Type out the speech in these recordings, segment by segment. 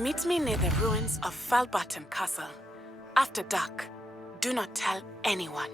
Meet me near the ruins of Falbutton Castle. After dark, do not tell anyone.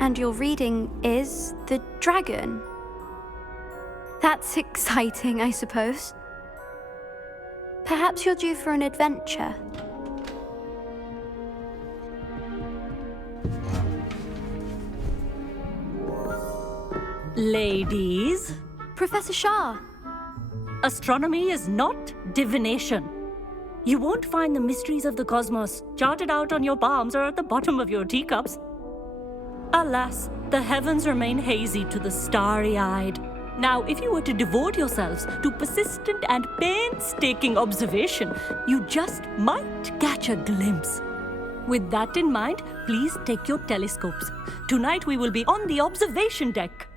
And your reading is the dragon. That's exciting, I suppose. Perhaps you're due for an adventure. Ladies, Professor Shah. astronomy is not divination. You won't find the mysteries of the cosmos charted out on your palms or at the bottom of your teacups. Alas, the heavens remain hazy to the starry-eyed. Now, if you were to devote yourselves to persistent and painstaking observation, you just might catch a glimpse. With that in mind, please take your telescopes. Tonight we will be on the observation deck.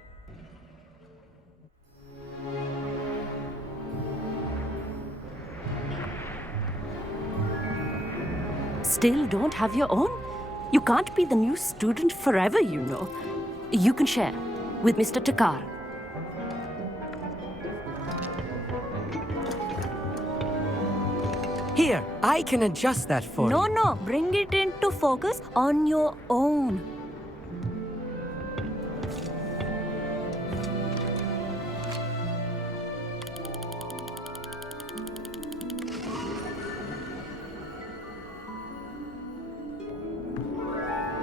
Still don't have your own? You can't be the new student forever, you know. You can share with Mr. Takar. Here, I can adjust that for you. No, bring it into focus on your own.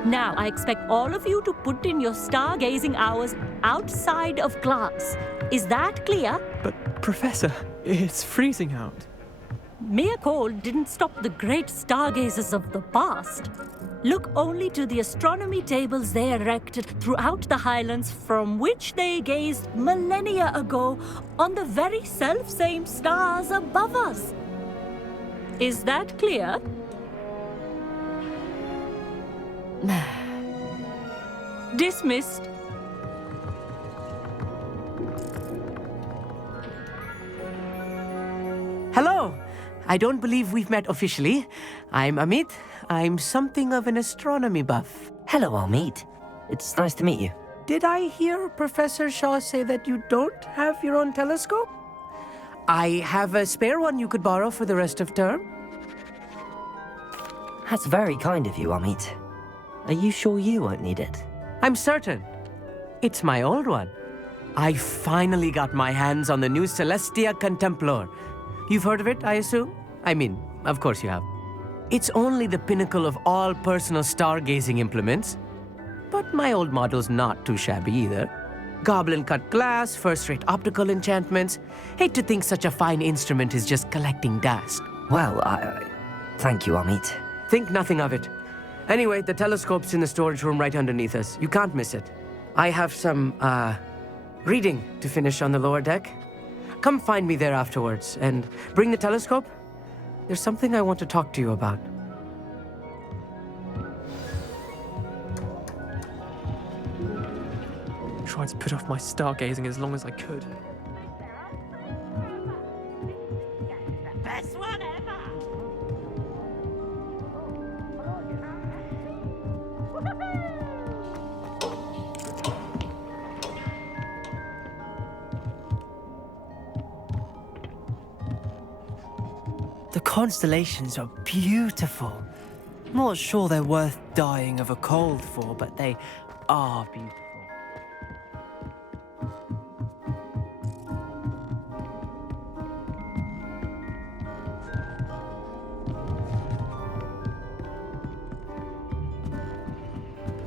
Now, I expect all of you to put in your stargazing hours outside of class. Is that clear? But, Professor, it's freezing out. Mere cold didn't stop the great stargazers of the past. Look only to the astronomy tables they erected throughout the highlands from which they gazed millennia ago on the very self-same stars above us. Is that clear? Dismissed. Hello! I don't believe we've met officially. I'm Amit. I'm something of an astronomy buff. Hello, Amit. It's nice to meet you. Did I hear Professor Shaw say that you don't have your own telescope? I have a spare one you could borrow for the rest of term. That's very kind of you, Amit. Are you sure you won't need it? I'm certain. It's my old one. I finally got my hands on the new Celestia Contemplar. You've heard of it, I assume? I mean, of course you have. It's only the pinnacle of all personal stargazing implements. But my old model's not too shabby either. Goblin-cut glass, first-rate optical enchantments. Hate to think such a fine instrument is just collecting dust. Well, thank you, Amit. Think nothing of it. Anyway, the telescope's in the storage room right underneath us. You can't miss it. I have some, reading to finish on the lower deck. Come find me there afterwards, and bring the telescope. There's something I want to talk to you about. Tried to put off my stargazing as long as I could. Best one ever! constellations are beautiful. Not sure they're worth dying of a cold for, but they are beautiful.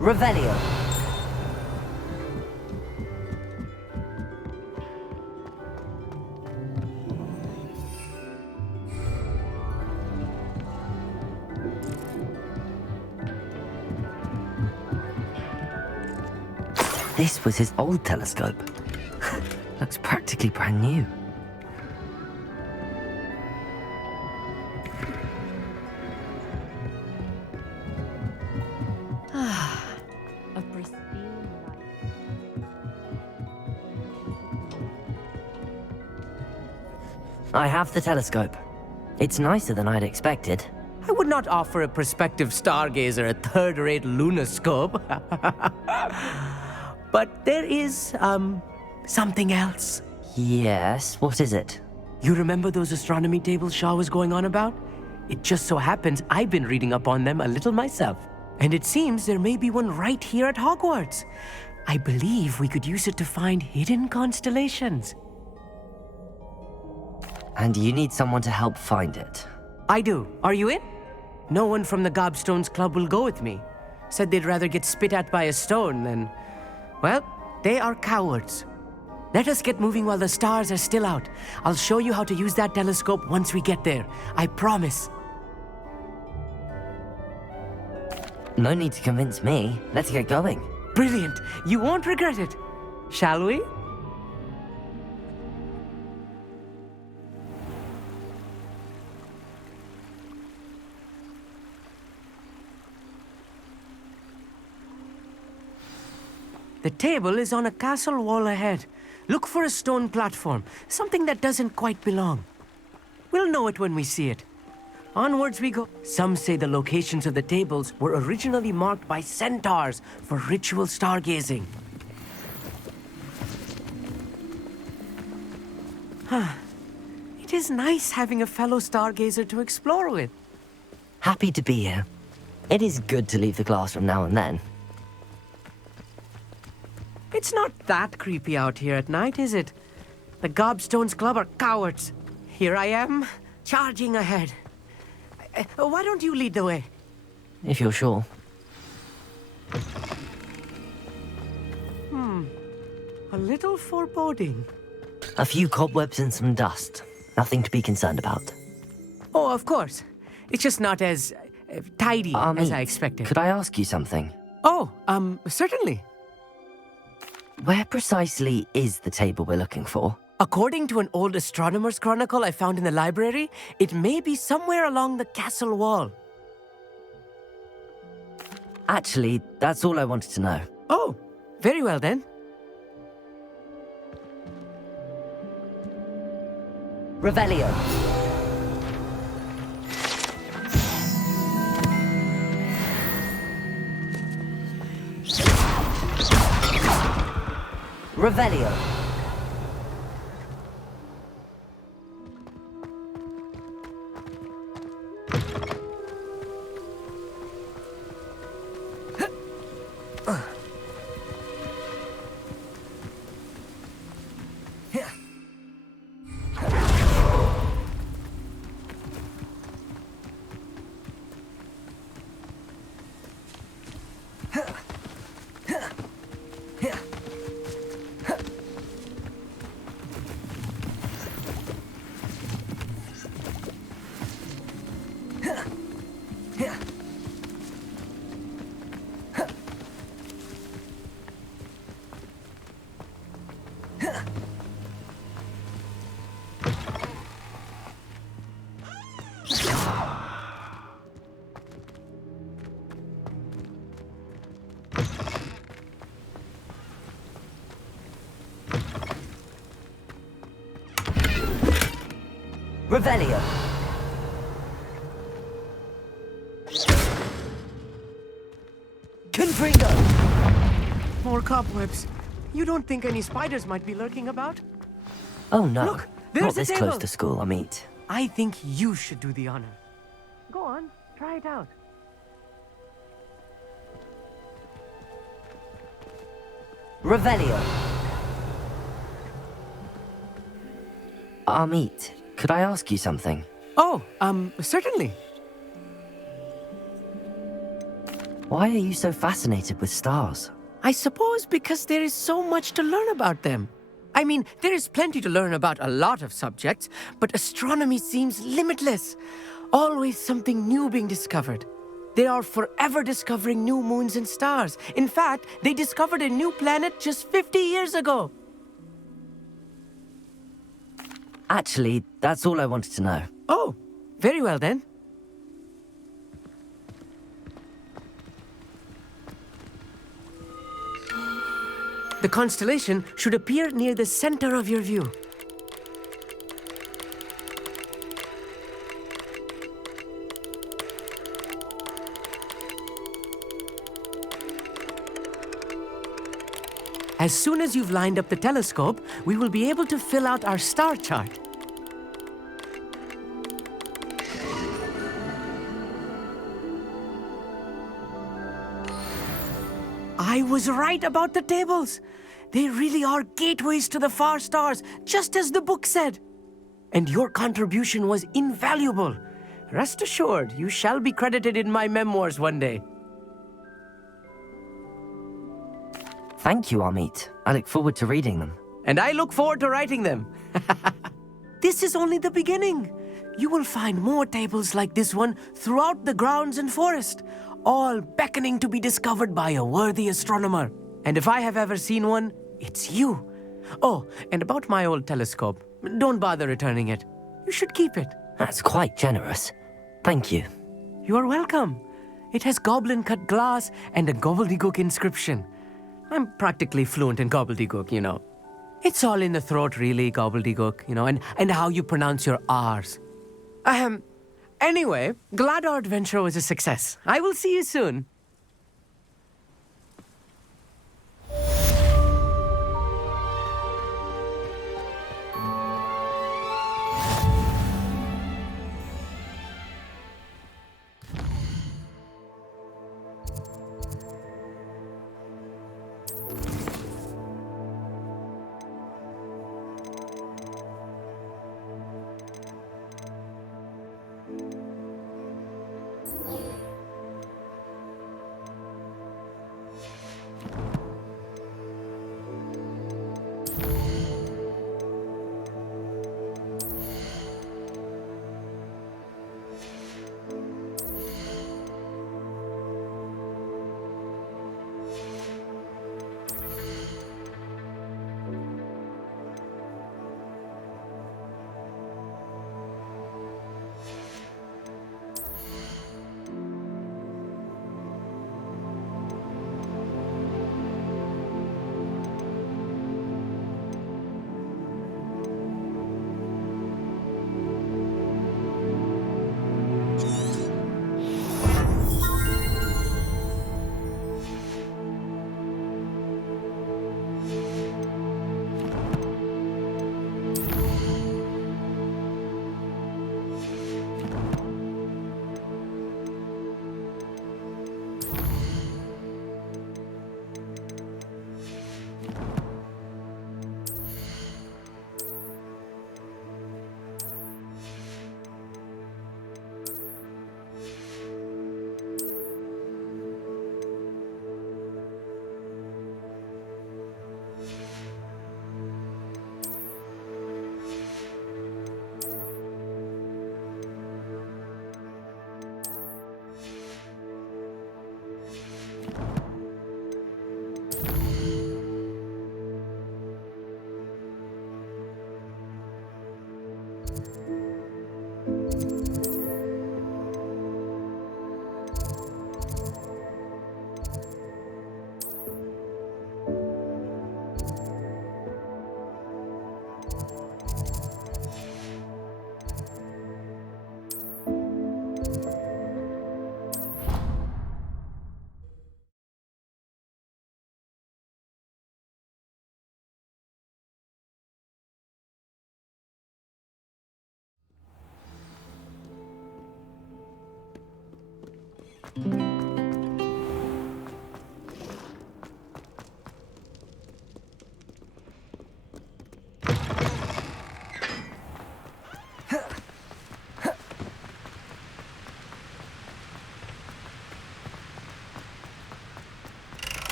Revelio. This was his old telescope. Looks practically brand new. A pristine I have the telescope. It's nicer than I'd expected. I would not offer a prospective stargazer a third-rate lunoscope. But there is, something else. Yes, what is it? You remember those astronomy tables Shaw was going on about? It just so happens I've been reading up on them a little myself. And it seems there may be one right here at Hogwarts. I believe we could use it to find hidden constellations. And you need someone to help find it. I do. Are you in? No one from the Gobstones Club will go with me. Said they'd rather get spit at by a stone than... Well, they are cowards. Let us get moving while the stars are still out. I'll show you how to use that telescope once we get there. I promise. No need to convince me. Let's get going. Brilliant. You won't regret it. Shall we? The table is on a castle wall ahead. Look for a stone platform, something that doesn't quite belong. We'll know it when we see it. Onwards we go. Some say the locations of the tables were originally marked by centaurs for ritual stargazing. It is nice having a fellow stargazer to explore with. Happy to be here. It is good to leave the classroom now and then. It's not that creepy out here at night, is it? The Gobstones Club are cowards. Here I am, charging ahead. Why don't you lead the way? If you're sure. A little foreboding. A few cobwebs and some dust. Nothing to be concerned about. Oh, of course. It's just not as tidy as I expected. Could I ask you something? Oh, certainly. Where precisely is the table we're looking for? According to an old astronomer's chronicle I found in the library, it may be somewhere along the castle wall. Actually, that's all I wanted to know. Oh, very well then. Revelio. Revelio. Revelio. Confringo. More cobwebs. You don't think any spiders might be lurking about? Oh no. Look, there's Not the this table. close to school, I mean. I think you should do the honor. Go on, try it out. Revelio. Amit, could I ask you something? Oh, certainly. Why are you so fascinated with stars? I suppose because there is so much to learn about them. I mean, there is plenty to learn about a lot of subjects, but astronomy seems limitless. Always something new being discovered. They are forever discovering new moons and stars. In fact, they discovered a new planet just 50 years ago. Actually, that's all I wanted to know. Oh, very well then. The constellation should appear near the center of your view. As soon as you've lined up the telescope, we will be able to fill out our star chart. I was right about the tables. They really are gateways to the far stars, just as the book said. And your contribution was invaluable. Rest assured, you shall be credited in my memoirs one day. Thank you, Amit. I look forward to reading them. And I look forward to writing them. This is only the beginning. You will find more tables like this one throughout the grounds and forest, all beckoning to be discovered by a worthy astronomer. And if I have ever seen one, it's you. Oh, and about my old telescope, don't bother returning it. You should keep it. That's quite generous. Thank you. You are welcome. It has goblin-cut glass and a gobbledygook inscription. I'm practically fluent in gobbledygook, you know. It's all in the throat, really, gobbledygook, you know, and how you pronounce your R's. Anyway, glad our adventure was a success. I will see you soon.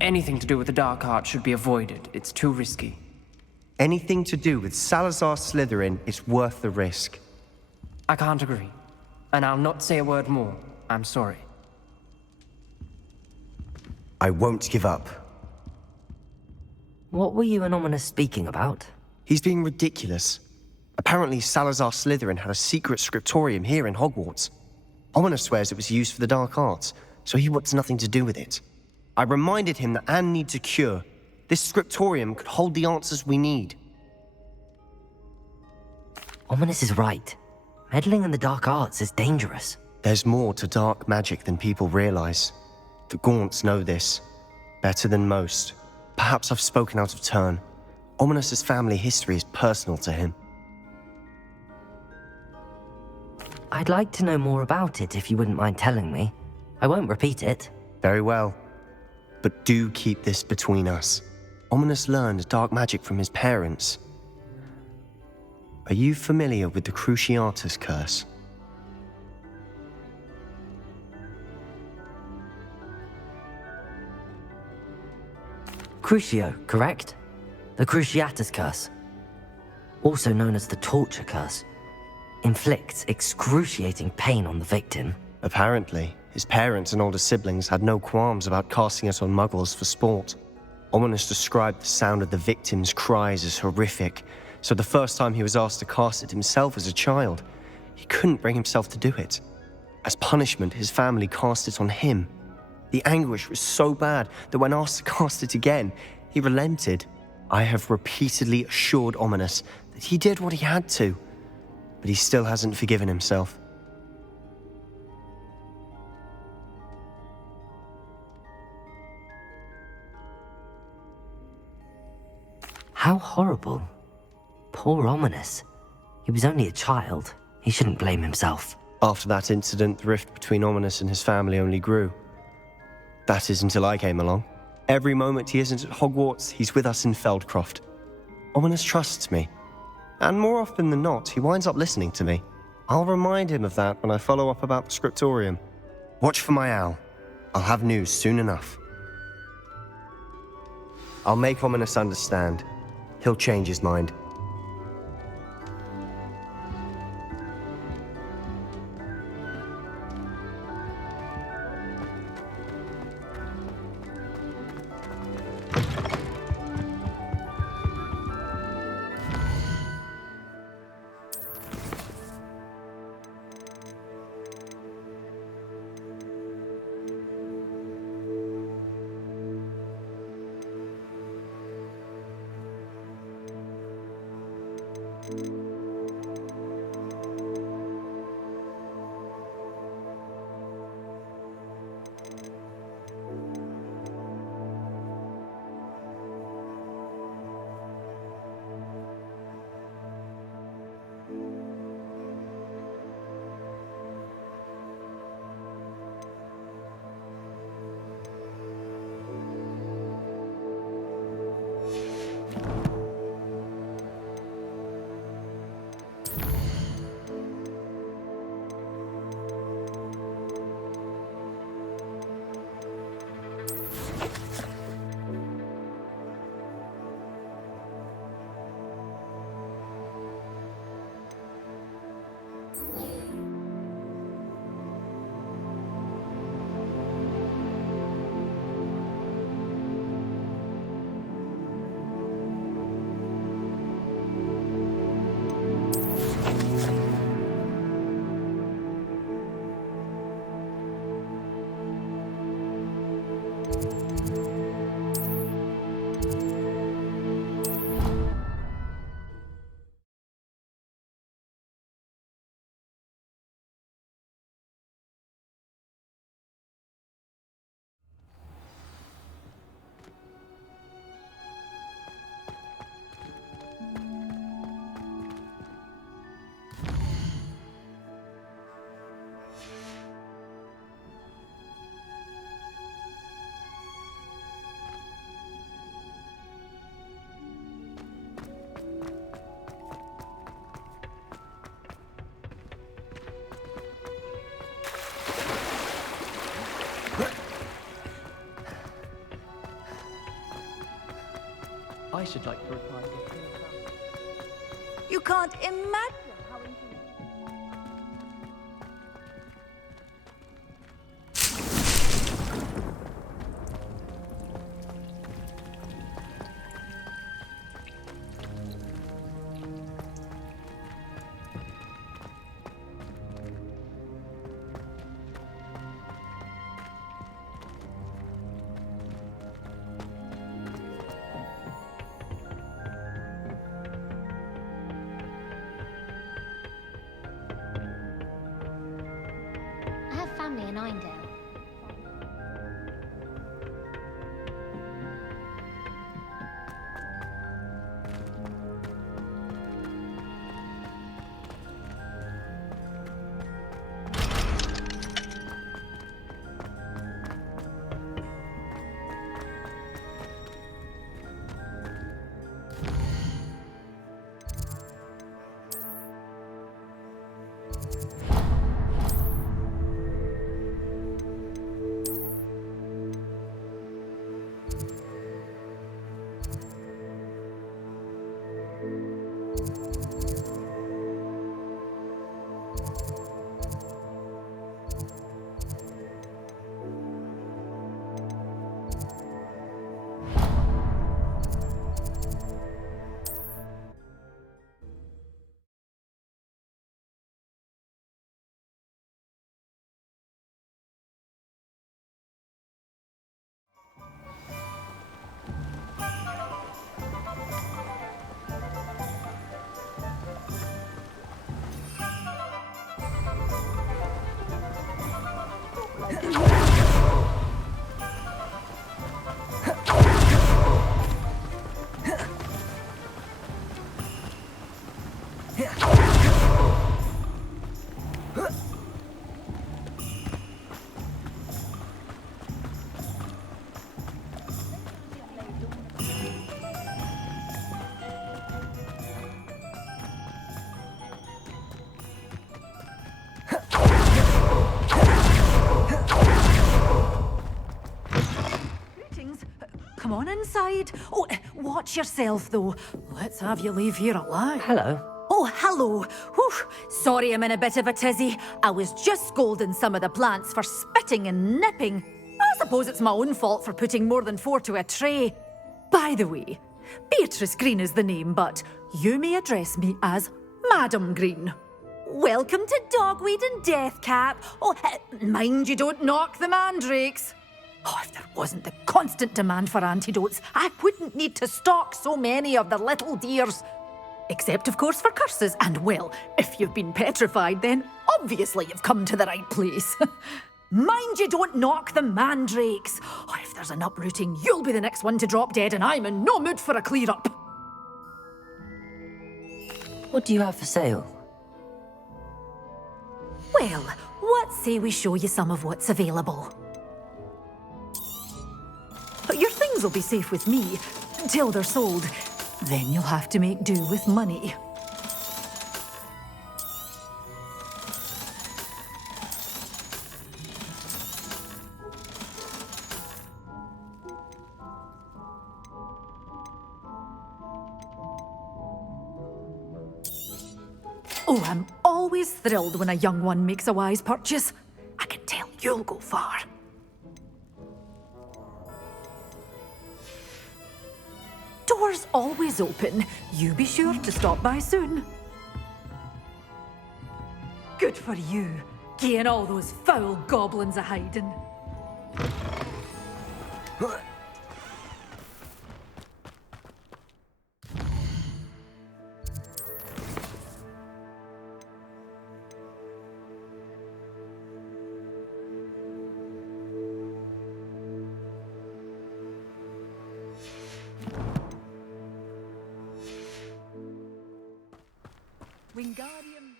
Anything to do with the dark art should be avoided. It's too risky. Anything to do with Salazar Slytherin is worth the risk. I can't agree. And I'll not say a word more. I'm sorry. I won't give up. What were you and Ominous speaking about? He's being ridiculous. Apparently, Salazar Slytherin had a secret scriptorium here in Hogwarts. Ominous swears it was used for the dark arts, so he wants nothing to do with it. I reminded him that Anne needs a cure. This scriptorium could hold the answers we need. Ominous is right. Meddling in the dark arts is dangerous. There's more to dark magic than people realize. The Gaunts know this. Better than most. Perhaps I've spoken out of turn. Ominous's family history is personal to him. I'd like to know more about it if you wouldn't mind telling me. I won't repeat it. Very well. But do keep this between us. Ominous learned dark magic from his parents. Are you familiar with the Cruciatus curse? Crucio, correct? The Cruciatus curse. Also known as the torture curse. Inflicts excruciating pain on the victim. Apparently, his parents and older siblings had no qualms about casting it on muggles for sport. Ominous described the sound of the victim's cries as horrific, so the first time he was asked to cast it himself as a child, he couldn't bring himself to do it. As punishment, his family cast it on him. The anguish was so bad that when asked to cast it again, he relented. I have repeatedly assured Ominous that he did what he had to, but he still hasn't forgiven himself. How horrible. Poor Ominous. He was only a child. He shouldn't blame himself. After that incident, the rift between Ominous and his family only grew. That is until I came along. Every moment he isn't at Hogwarts, he's with us in Feldcroft. Ominous trusts me. And more often than not, he winds up listening to me. I'll remind him of that when I follow up about the scriptorium. Watch for my owl. I'll have news soon enough. I'll make Ominous understand. He'll change his mind. should like reply. You can't imagine how I have family in Eindale. Come on inside. Oh, watch yourself, though. Let's have you leave here alive. Hello. Oh, hello. Whew. Sorry I'm in a bit of a tizzy. I was just scolding some of the plants for spitting and nipping. I suppose it's my own fault for putting more than 4 to a tray. By the way, Beatrice Green is the name, but you may address me as Madam Green. Welcome to Dogweed and Deathcap. Oh, mind you don't knock the mandrakes. Oh, if there wasn't the constant demand for antidotes, I wouldn't need to stock so many of the little dears. Except, of course, for curses. And, well, if you've been petrified, then obviously you've come to the right place. Mind you don't knock the mandrakes. Oh, if there's an uprooting, you'll be the next one to drop dead, and I'm in no mood for a clear-up. What do you have for sale? Well, what say we show you some of what's available? Your things will be safe with me, till they're sold. Then you'll have to make do with money. Oh, I'm always thrilled when a young one makes a wise purchase. I can tell you'll go far. Doors always open. You be sure to stop by soon. Good for you, getting all those foul goblins a-hiding. Wingardium.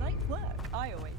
Light work, I always